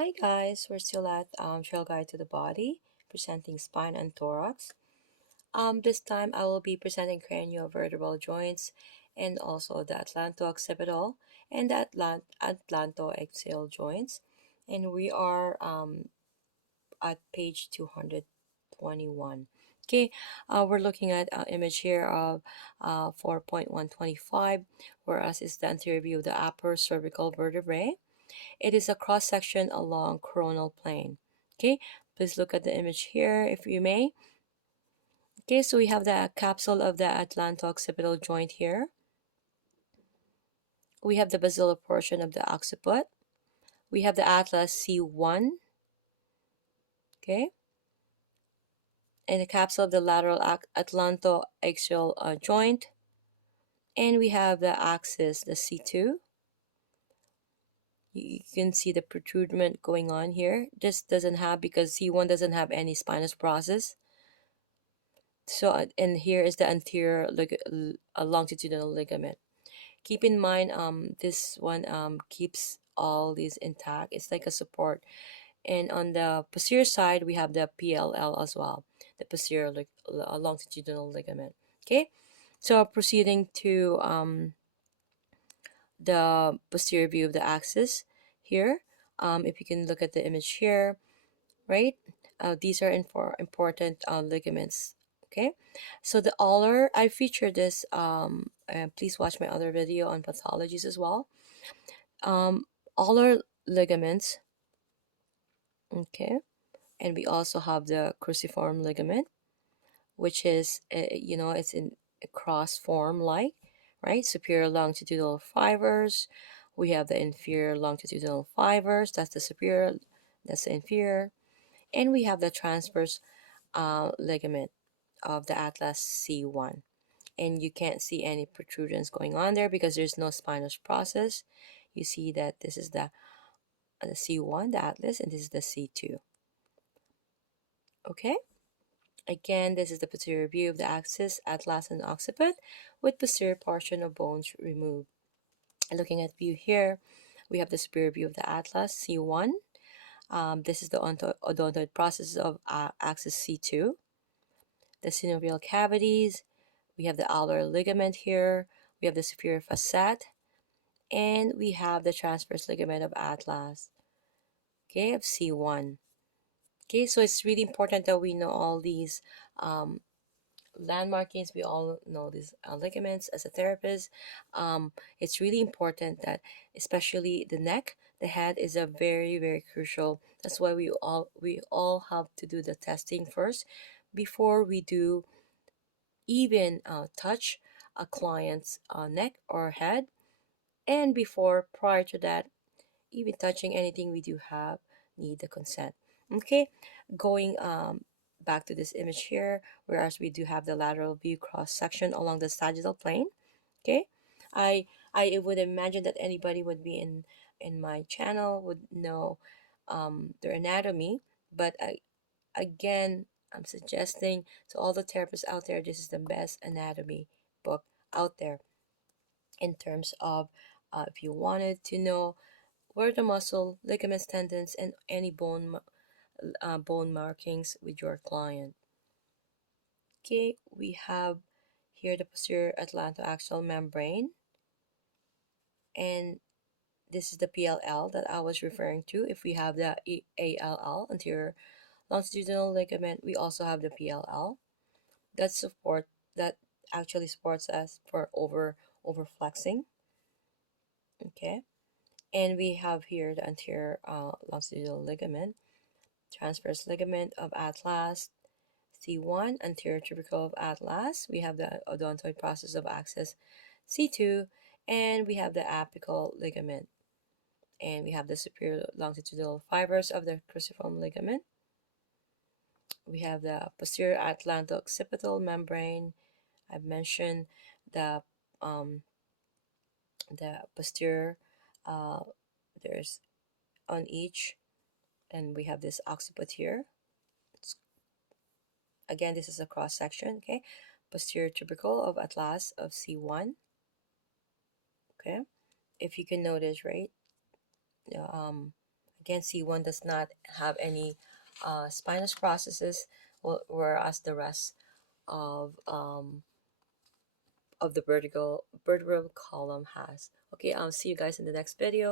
Hi guys, we're still at Trailguide to the Body, presenting spine and thorax. This time I will be presenting craniovertebral joints and also the atlanto-occipital and the atlanto-axial joints. And we are at page 221. Okay, we're looking at an image here of 4.125, whereas it's the anterior view of the upper cervical vertebrae. It is a cross section along coronal plane. Okay, please look at the image here if you may. Okay, so we have the capsule of the atlanto-occipital joint here. We have the basilar portion of the occiput. We have the atlas C1. Okay, and the capsule of the lateral atlanto-axial joint. And we have the axis, the C2. You can see the protrudement going on here. This doesn't have, because C1 doesn't have any spinous process. So, and here is the anterior longitudinal ligament. Keep in mind, this one keeps all these intact. It's like a support. And on the posterior side, we have the PLL as well, the posterior longitudinal ligament. Okay, so proceeding to the posterior view of the axis here. If you can look at the image here, right? These are important ligaments. Okay, so the Aller, I featured this. Please watch my other video on pathologies as well. Aller ligaments. Okay, and we also have the cruciform ligament, which is it's in a cross form like, right? Superior longitudinal fibers. We have the inferior longitudinal fibers. That's the superior. That's the inferior. And we have the transverse ligament of the atlas C1. And you can't see any protrusions going on there because there's no spinous process. You see that this is the C1, the atlas, and this is the C2. Okay? Again, this is the posterior view of the axis, atlas, and occiput with posterior portion of bones removed. And looking at view here, we have the superior view of the atlas, C1. This is the odontoid process of axis C2. The synovial cavities. We have the alar ligament here. We have the superior facet. And we have the transverse ligament of atlas. Okay, of C1. Okay, so it's really important that we know all these landmarkings. We all know these ligaments as a therapist. It's really important that, especially the neck, the head is a very crucial. That's why we all have to do the testing first before we do even touch a client's neck or head, and before prior to that, even touching anything, we do have need the consent. Okay, going back to this image here, whereas we do have the lateral view cross section along the sagittal plane. Okay, i I would imagine that anybody would be in my channel would know their anatomy, but again, I'm suggesting to all the therapists out there, this is the best anatomy book out there in terms of if you wanted to know where the muscle, ligaments, tendons, and any bone markings with your client. Okay, we have here the posterior atlantoaxial membrane, and this is the PLL that I was referring to. If we have the ALL, anterior longitudinal ligament, we also have the PLL that actually supports us for over flexing. Okay, and we have here the anterior longitudinal ligament, transverse ligament of atlas C1, anterior tubercle of atlas. We have the odontoid process of axis C2, and we have the apical ligament, and we have the superior longitudinal fibers of the cruciform ligament. We have the posterior atlanto-occipital membrane. I've mentioned the posterior, uh, there's on each, and we have this occiput here. Again, this is a cross section. Okay, posterior tubercle of atlas of C1. Okay, if you can notice, right, Again, C1 does not have any spinous processes, whereas the rest of the vertebral column has. Okay, I'll see you guys in the next video.